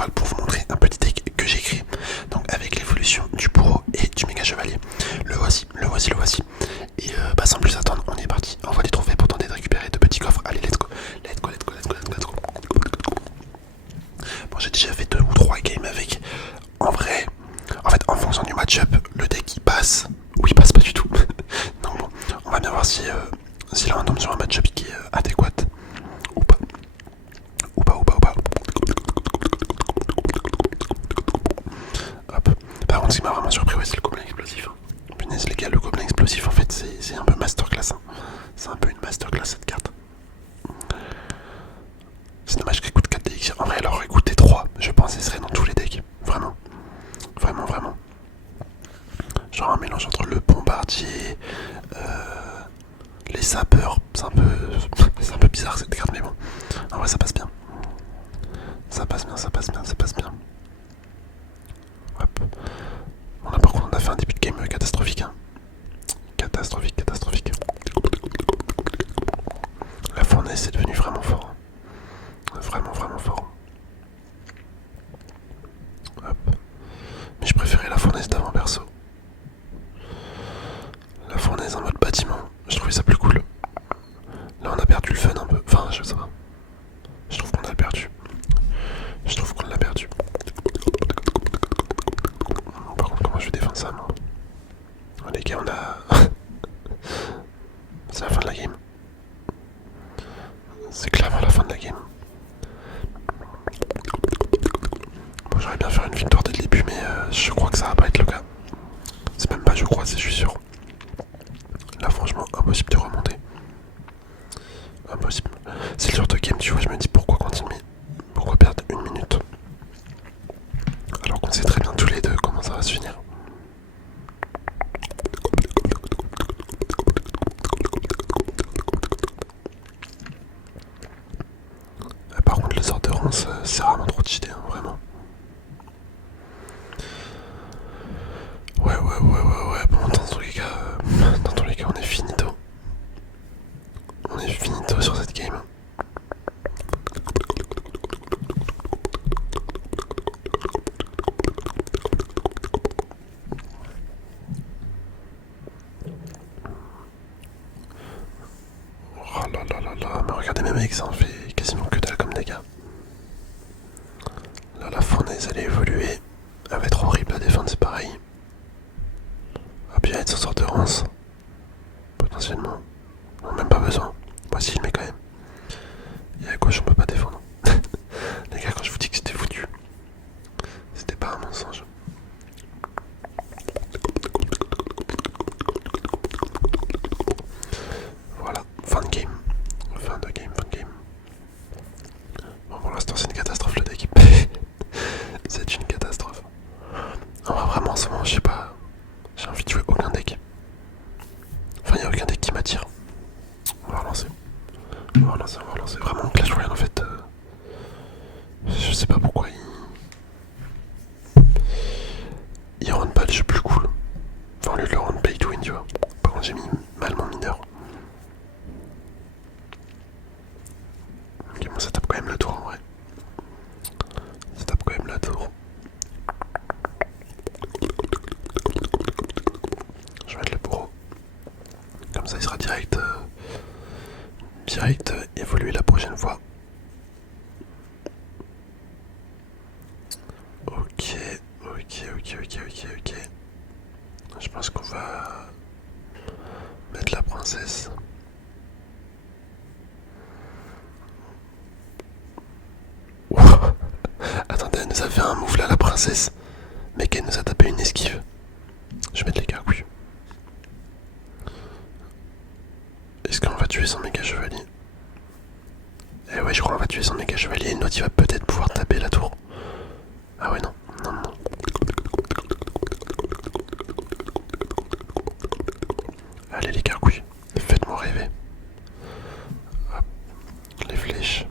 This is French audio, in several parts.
cheval pour vous montrer un petit deck que j'ai créé. Donc avec l'évolution du bourreau et du méga chevalier. Le voici, le voici, le voici. Et sans plus attendre, on est parti. On va les trouver pour tenter de récupérer de petits coffres. Allez, let's go. Let's go, let's go, let's go, let's go, let's go. Bon, j'ai déjà fait 2 ou 3 games avec. En vrai, en fait, en fonction du match-up, le deck il passe ou il passe pas du tout. Donc bon, on va bien voir si là on tombe sur un match-up qui est adéquat ou pas. Ou pas, ou pas, ou pas. Hop. Par contre, ce qui m'a vraiment surpris, ouais, c'est le gobelin explosif. Punaise, les gars, le gobelin explosif, en fait, c'est un peu masterclass. Hein. C'est un peu une masterclass cette carte. C'est dommage qu'elle coûte 4 DX. En vrai, elle aurait coûté 3. Je pense qu'elle serait dans tous les decks. Vraiment. Vraiment, vraiment. Genre un mélange entre le bombardier, les sapeurs. C'est un peu bizarre cette carte, mais bon. En vrai, ça passe bien. Ça passe bien, ça passe bien, ça passe bien. Hop. On a par contre on a fait un début de game catastrophique. Hein. Catastrophique, catastrophique. La fournaise est devenue vraiment fort. Vraiment, vraiment fort. Hop. Mais je préférais la fournaise d'avant perso. La fournaise en mode bâtiment, je trouvais ça plus cool. Là on a perdu le fun un peu. Enfin, je sais pas. Je trouve qu'on a perdu. Je trouve qu'on l'a perdu. Par contre, comment je vais défendre ça, moi? Oh, les gars, on a. C'est la fin de la game. C'est clairement la fin de la game. Bon, j'aurais bien faire une victoire dès le début, mais je crois que ça va pas être le cas. C'est même pas je crois, c'est je suis sûr. Là, franchement, impossible de remonter. Impossible. C'est le genre de game, tu vois, je me dis pourquoi continuer. Pourquoi perdre une minute alors qu'on sait très bien tous les deux comment ça va se finir. Par contre, les sortes de ronces, c'est vraiment trop cheaté, hein, vraiment. Ouais. Bon, dans tous les cas, on est finito. On est finito sur cette game. Oh là, mais regardez mes mecs, ça en fait quasiment que dalle comme dégâts. Là, la fournaise, elle est évoluée. Elle va être horrible à défendre, c'est pareil. Ah, puis elle s'en sort de ronce. Potentiellement. Non, même pas besoin. Voici, il met quand même. Et à gauche, on peut pas défendre. Les gars, quand je vous dis que c'était foutu, c'était pas un mensonge. Voilà, fin de game. Fin de game. Bon, pour l'instant, c'est une catastrophe le deck. C'est une catastrophe. Non, vraiment, en ce moment, je sais pas. J'ai envie de jouer aucun deck. Enfin, il n'y a aucun deck qui m'attire. On va relancer. Vraiment, Clash Royale, en fait, je sais pas pourquoi il rend pas le jeu plus cool. Enfin, au lieu de le rendre pay to win, tu vois. Par contre, j'ai mis mal mon mineur. Ok, bon, ça tape quand même la tour en vrai. Ça tape quand même la tour. Je vais mettre le bourreau. Comme ça, il sera direct évolué la prochaine fois. Ok. Je pense qu'on va mettre la princesse. Wow. Attendez, elle nous a fait un move là, la princesse. Mais qu'elle nous a tapé une esquive. Je vais mettre les gargouilles. Est-ce qu'on va tuer son méga chevalier? Eh ouais, je crois qu'on va tuer son méga chevalier. L'autre il va peut-être pouvoir taper la tour. Ah ouais, non. Allez les gargouilles, faites-moi rêver. Hop, les flèches.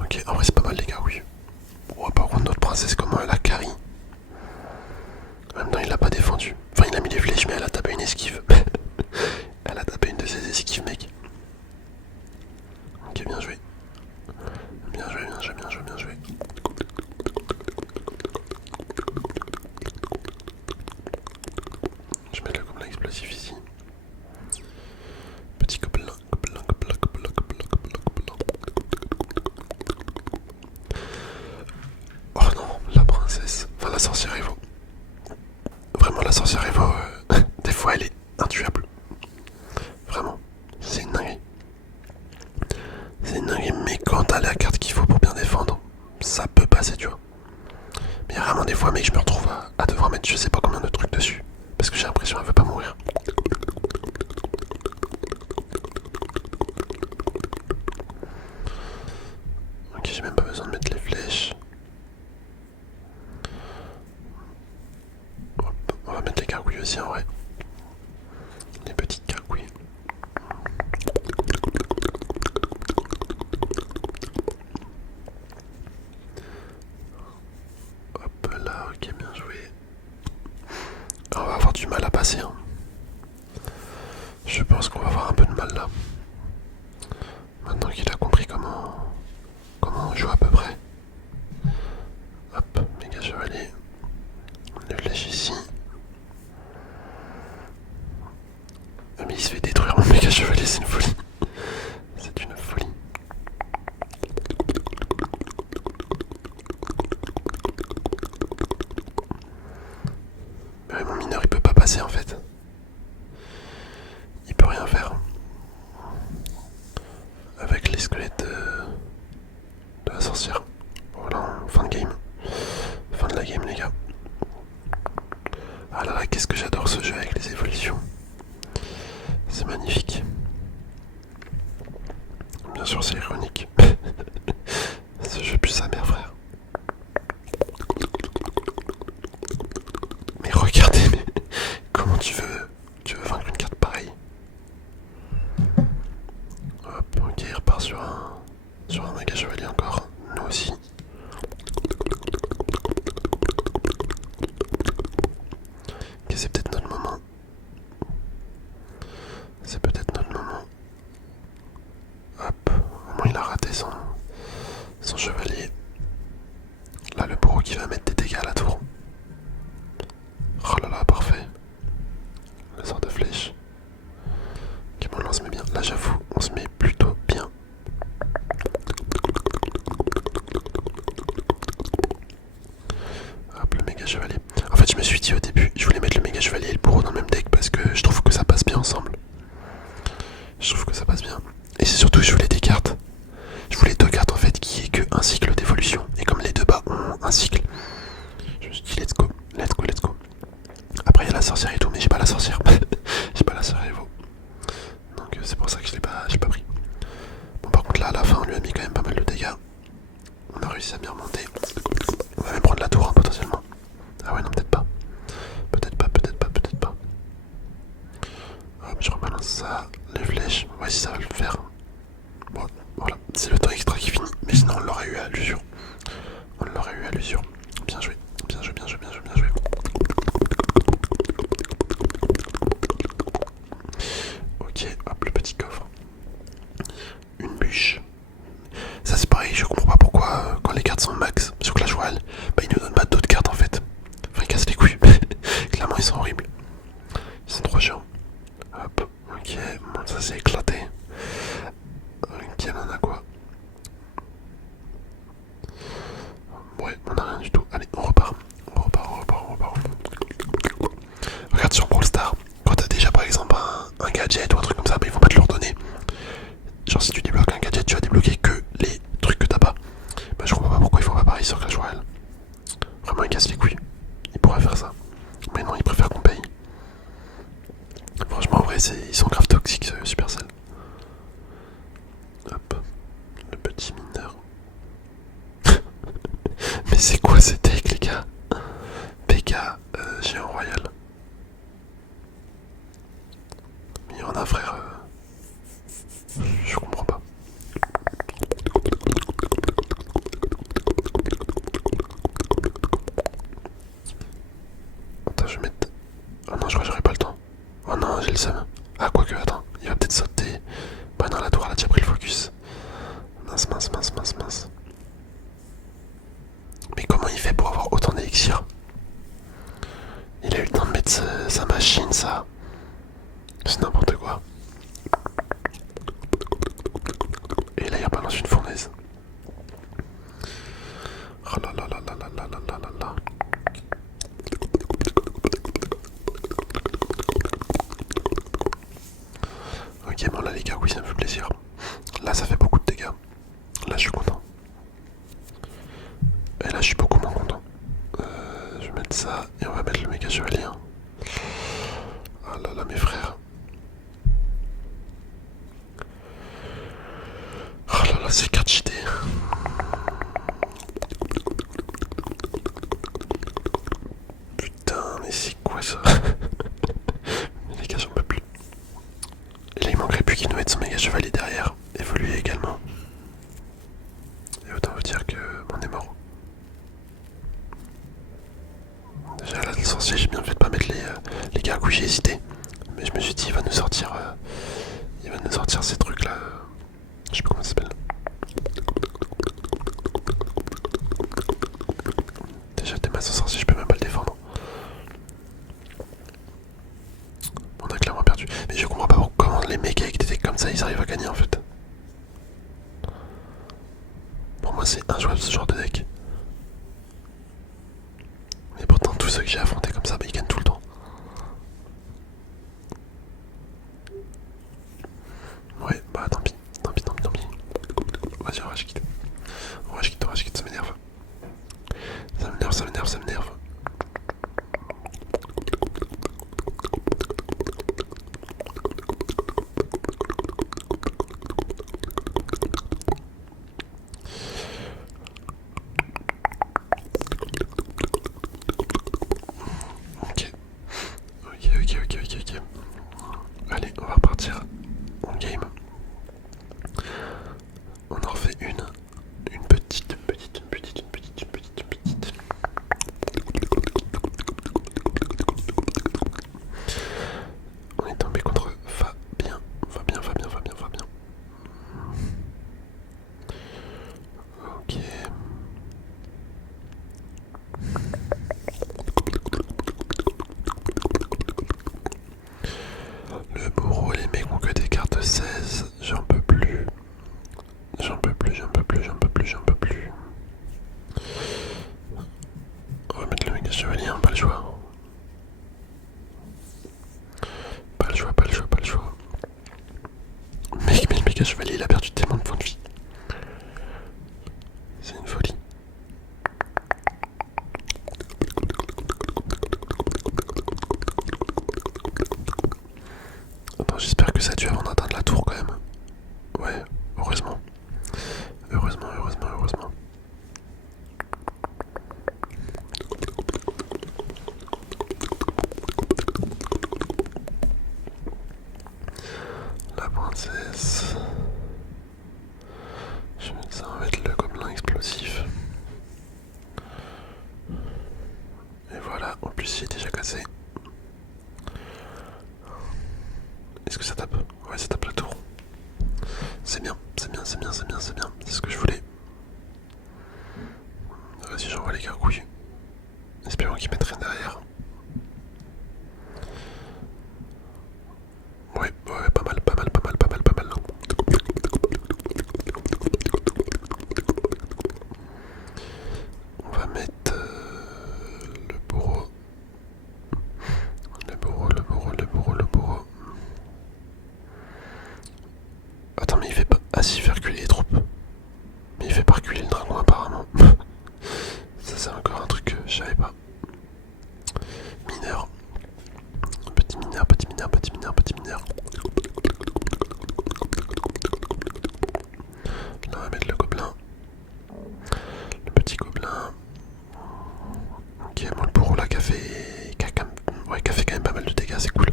Ok, en vrai c'est pas mal les gargouilles. Oh, par contre notre princesse comment elle a carry. En même temps il l'a pas défendu. Enfin il a mis les flèches mais elle a tapé une esquive. Elle a tapé une de ses esquives mec. Ok bien joué. Bien joué. quand t'as la carte qu'il faut pour bien défendre, ça peut passer, tu vois. Mais il y a vraiment des fois, mec, je me retrouve à devoir mettre je sais pas combien de trucs dessus. Parce que j'ai l'impression qu'elle veut pas mourir. Ok, j'ai même pas besoin de mettre les flèches. Hop, on va mettre les gargouilles aussi en vrai. Les petites gargouilles. Hop là, ok, bien joué. On va avoir du mal à passer. Hein. Je pense qu'on va avoir un peu de mal là. Maintenant qu'il a compris comment on joue à peu près. Hop, méga chevalier. Les flèches ici. Ah, mais il se fait détruire mon méga chevalier, c'est une folie. C'est une folie. Mais mon mineur il peut pas passer en fait. Il peut rien faire. Avec les squelettes de la sorcière. Voilà, fin de game. Fin de la game les gars. Ah là là, qu'est-ce que j'adore ce jeu avec les évolutions. C'est magnifique. Bien sûr c'est ironique. Ce jeu pue sa mère frère. Mais regardez, mais comment tu veux vaincre une carte pareille? Hop, ok, il repart sur un méga chevalier encore. Nous aussi. Ok, c'est peut-être notre moment. C'est peut-être notre moment. Hop, au moins il a raté son chevalier. Là, le bourreau qui va mettre des dégâts à la tour. Oh là là, parfait. Le sort de flèche. Ok, bon, là on se met bien. Là, j'avoue, on se met plutôt bien. Hop, le méga chevalier. En fait, je me suis dit au début, je voulais mettre le méga chevalier et le bourreau dans le même deck parce que je trouve que ça passe bien ensemble. Je trouve que ça passe bien. Et c'est surtout, je voulais des cartes. Je voulais deux cartes en fait qui aient qu'un cycle d'évolution. Et comme les deux bas ont un cycle, je me suis dit let's go, let's go, let's go. Après il y a la sorcière et tout, mais j'ai pas la sorcière. J'ai pas la sorcière Evo. Donc c'est pour ça que j'ai pas pris. Bon par contre là à la fin on lui a mis quand même pas mal de dégâts. On a réussi à bien remonter. On va même prendre la tour hein, potentiellement. Ah ouais non peut-être pas. Peut-être pas, peut-être pas, peut-être pas. Hop je rebalance ça. Les flèches. Ouais si ça va le faire. Bon voilà. C'est le temps extra qui finit. Mais sinon on l'aurait eu à l'usure. On l'aurait eu à l'usure. Bien joué. Bien joué, bien joué, bien joué, bien joué. Ok, hop, le petit coffre. Une bûche. Ça c'est pareil, je comprends pas pourquoi quand les cartes sont max sur Clash Royale, bah ils nous donnent pas d'autres cartes en fait. Enfin ils cassent les couilles. Clairement ils sont horribles. Ils sont trop chiants. Hop, ok, bon, ça c'est éclaté. Ok, on en a quoi? Ouais, on a rien du tout. Allez, on repart. On repart, on repart, on repart. Regarde sur Brawl Stars, quand t'as déjà par exemple un gadget ou un truc comme ça, bah ils vont pas te le redonner. Genre si tu débloques un gadget, tu vas débloquer que les trucs que t'as pas. Bah je comprends pas pourquoi ils font pas pareil sur Clash Royale. Vraiment ils cassent les couilles. Ils pourraient faire ça. Mais non, ils préfèrent qu'on paye. Franchement en vrai ils sont grave toxiques Supercell. Hop, le petit mineur. Mais c'est quoi ces decks les gars? PK géant royal. Mais il y en a frère. Je comprends pas. Attends, je vais mettre. Oh non, je crois que j'aurai pas le temps. Oh non, j'ai le seum. Ah, quoique, attends, il va peut-être sauter. Bah non, la tour, elle a déjà pris le focus. Mince, mince, mince, mince, mince. Mais comment il fait pour avoir méga chevalier. Hein. Ah là là, mes frères. Oh là là, c'est 4 JT. Putain, mais c'est quoi ça? Les gars, j'en peux plus. Et là, il manquerait plus qu'il nous mette son méga chevalier derrière. Évoluer également. Et autant vous dire que on est mort. Déjà là, le sorcier, j'ai bien fait de pas mettre les gargouilles, j'ai hésité. Mais je me suis dit, il va nous sortir ces trucs là. Je sais pas comment ça s'appelle. Déjà, t'es masse sorcier, je peux même pas le défendre. On a clairement perdu. Mais je comprends pas comment les mecs avec des decks comme ça, ils arrivent à gagner en fait. Pour moi, c'est injouable ce genre de deck. Mais pourtant, tous ceux que j'ai affrontés comme ça, bah, ils gagnent tout le temps. Ouais, bah tant pis. Vas-y, on rage quitte. Ça m'énerve. Ça m'énerve. Ok. Allez, on va repartir en game. On en refait une petite. On est tombé contre Fabien. Ok. Le bourreau, les mecs ont que des cartes 16. J'en peux plus. On va mettre le méga chevalier, hein, pas le choix. Mec, mais le méga chevalier, il a perdu tellement de points de vie. C'est une folie. Attends, j'espère que ça a dû avant d'atteindre la tour quand même. Ouais, heureusement. La princesse. Je vais mettre ça, on va mettre le gobelin explosif. Et voilà, en plus il est déjà cassé. Est-ce que ça tape? Ouais, ça tape la tour. C'est bien. C'est ce que je voulais. Vas-y, j'envoie les gargouilles. Espérons qu'ils mettent rien derrière. Ouais, pas mal. On va mettre le bourreau. Attends, mais il fait pas... Ah si, il fait reculer les troupes. Mais il fait pas reculer le dragon apparemment. Ça c'est encore un truc que je savais pas. Mineur. Petit mineur. Là on va mettre le gobelin. Le petit gobelin. Ok, bon le bourreau là qui a fait quand même pas mal de dégâts, c'est cool.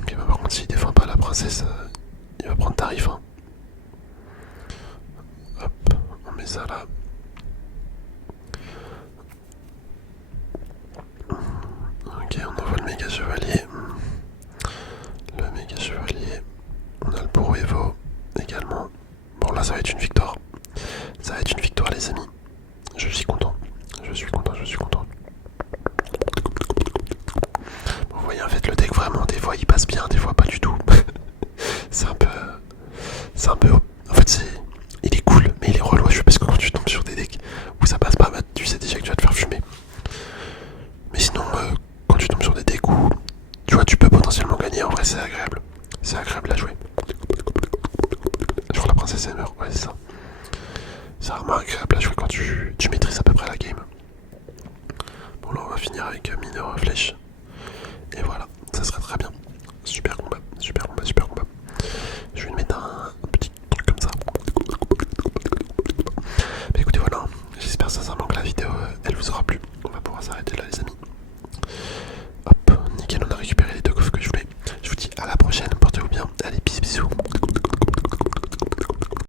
Ok, bah par contre s'il défend pas la princesse, il va prendre tarif. Hein. Hop, on met ça là. Ok, on envoie le méga chevalier. On a le bourreau Evo également. Bon là ça va être une victoire. Les amis. Je suis content. Bon, vous voyez en fait le deck vraiment des fois il passe bien, des fois pas du tout. c'est un peu... En fait il est cool mais il est relou parce que quand tu tombes sur des decks où ça passe pas, bah, tu sais déjà que tu vas te faire fumer. Mais sinon quand tu tombes sur des decks où tu vois tu peux potentiellement gagner, en vrai c'est agréable. À jouer. Je crois la princesse ASMR, ouais, c'est ça. C'est vraiment agréable à jouer quand tu maîtrises à peu près la game. Bon, là, on va finir avec Mineur Flèche.